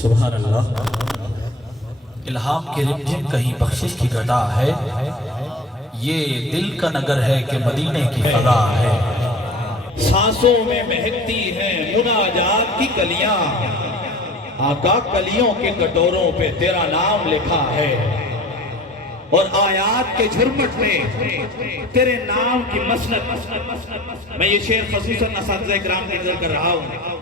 سبحان اللہ۔ الہام کی رمجھم کہیں بخشش کی گدا ہے، یہ دل کا نگر ہے کہ مدینے کی فضا ہے۔ سانسوں میں مہکتی ہیں مناجات کی کلیاں، آقا کلیوں کے کٹوروں پہ تیرا نام لکھا ہے، اور آیات کے جھرمٹ میں تیرے نام کی مسند۔ میں یہ شعر خصوصاً اساتذہ اکرام کی نظر کر رہا ہوں،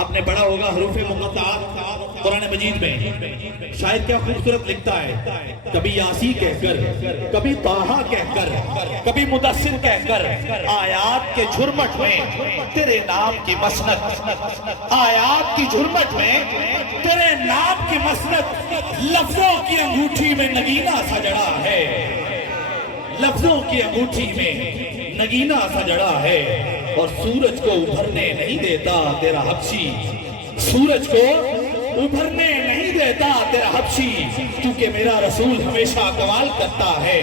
آپ نے پڑھا ہوگا حروف مقطعات قرآن مجید میں، شاید کیا خوبصورت لکھتا ہے، کبھی یاسی کہہ کر، کبھی طٰہٰ کہہ کر، کبھی مدثر کہہ کر، آیات کے جھرمٹ میں تیرے نام کی مسند، آیات کی جھرمٹ میں تیرے نام کی مسند، لفظوں کی انگوٹھی میں نگینہ سا جڑا ہے، لفظوں کی انگوٹھی میں نگینہ سا جڑا ہے، اور سورج کو ابھرنے نہیں دیتا تیرا حبشی، سورج کو ابھرنے نہیں دیتا تیرا حبشی، کیونکہ میرا رسول ہمیشہ کمال کرتا ہے،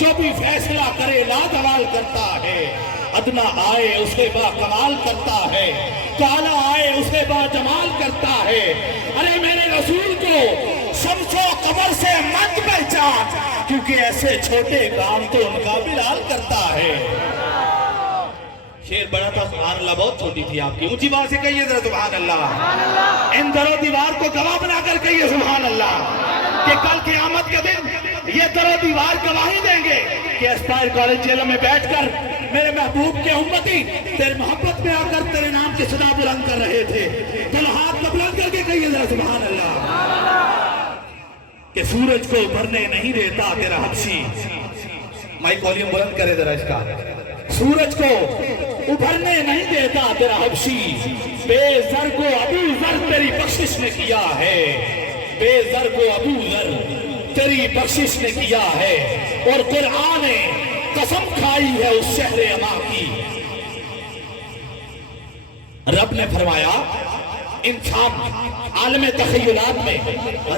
جو بھی فیصلہ کرے لازوال کرتا ہے، ادنا آئے اسے با کمال کرتا ہے، کالا آئے اسے با جمال کرتا ہے۔ ارے میرے رسول کو شمس و قمر سے مت پہچان، کیونکہ ایسے چھوٹے کام تو ان کا بلال کرتا ہے۔ شعر بڑا تھا، سبحان اللہ، بہت چھوٹی تھی آپ کی، اونچی بات سے کہیے ذرا سبحان اللہ، ان در و دیوار کو گواہ بنا کر کہیے سبحان اللہ، کہ کل قیامت کے دن یہ در و دیوار گواہی دیں گے کہ اسپائر کالج جیلوں میں بیٹھ کر میرے محبوب کے امتی تیرے محبت میں آ کر تیرے نام کی صدا بلند کر رہے تھے۔ چل ہاتھ کو بلند کر کے کہیے ذرا سبحان اللہ، کہ سورج کو ابھرنے نہیں دیتا تیرا حبشی، مائک والیوم بلند کرے ذرا اس کا، سورج کو ابھرنے نہیں دیتا تیرا حبشی، بے زر کو ابو ذر تیری بخشش نے کیا ہے، بے زر کو ابو ذر تیری بخشش نے کیا ہے، اور قرآن نے قسم کھائی ہے اس شہر اما کی۔ رب نے فرمایا، انسان عالم تخیلات میں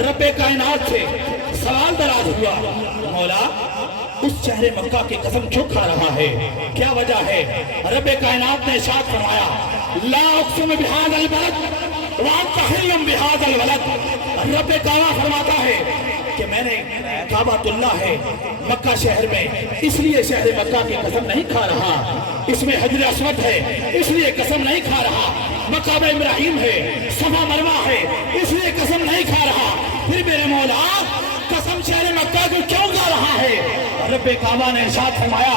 رب کائنات سے سوال دراز ہوا، مولا اس شہر مکہ کی قسم کیوں کھا رہا ہے، کیا وجہ ہے؟ رب کائنات نے ارشاد فرمایا، لا اقسم بہذا البلد وانت حل بہذا البلد۔ رب کعبہ فرماتا ہے کہ میں نے کعبۃ اللہ ہے مکہ شہر میں، اس لیے شہر مکہ کی قسم نہیں کھا رہا، اس میں حجر اسود ہے اس لیے قسم نہیں کھا رہا، مقام ابراہیم ہے، صفا مروہ ہے اس لیے قسم نہیں کھا رہا، پھر میرے مولا قسم شہر مکہ کو کیوں کھا رہا ہے؟ رب کعبہ نے ارشاد فرمایا،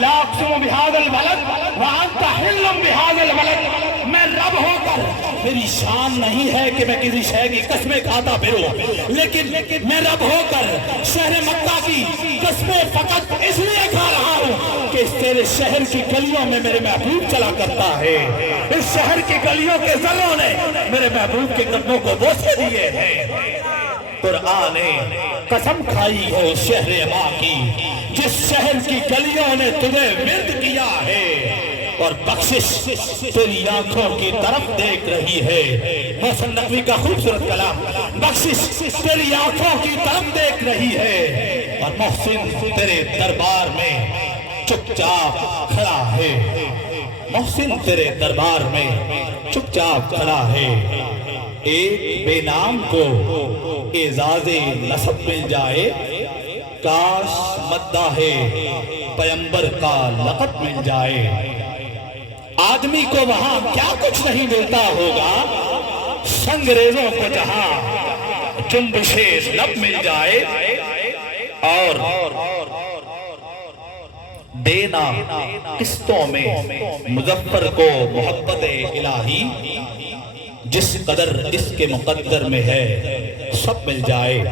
لا اقسم بہذا البلد وانت حل بہذا البلد، میں رب ہو کر میری شان نہیں ہے کہ میں کسی شہر کی قسمیں کھاتا پھروں، لیکن میں رب ہو کر شہر مکہ کی قسمیں فقط اس لیے کھا رہا ہوں کہ اس تیرے شہر کی گلیوں میں میرے محبوب چلا کرتا ہے، اس شہر کی گلیوں کے ذروں نے میرے محبوب کے قدموں کو بوسے دیے ہیں۔ قرآن نے قسم کھائی ہے اس شہر اما کی، جس شہر کی گلیوں نے تجھے ورد کیا ہے، اور بخشش تیری آنکھوں کی طرف دیکھ رہی ہے۔ محسن نقوی کا خوبصورت کلام، بخشش تیری آنکھوں کی طرف دیکھ رہی ہے، اور محسن تیرے دربار میں چپ چاپ کھڑا ہے، محسن تیرے دربار میں چپ چاپ کھڑا ہے۔ ایک بے نام کو اعزاز نسب مل جائے، کاش مداح پیمبر کا لقب مل جائے، آدمی کو وہاں کیا کچھ نہیں ملتا ہوگا، سنگریزوں کو جہاں جنبش لب مل جائے، اور دینا قسطوں میں مظفر کو محبت الہی، جس قدر اس کے مقدر میں ہے سب مل جائے۔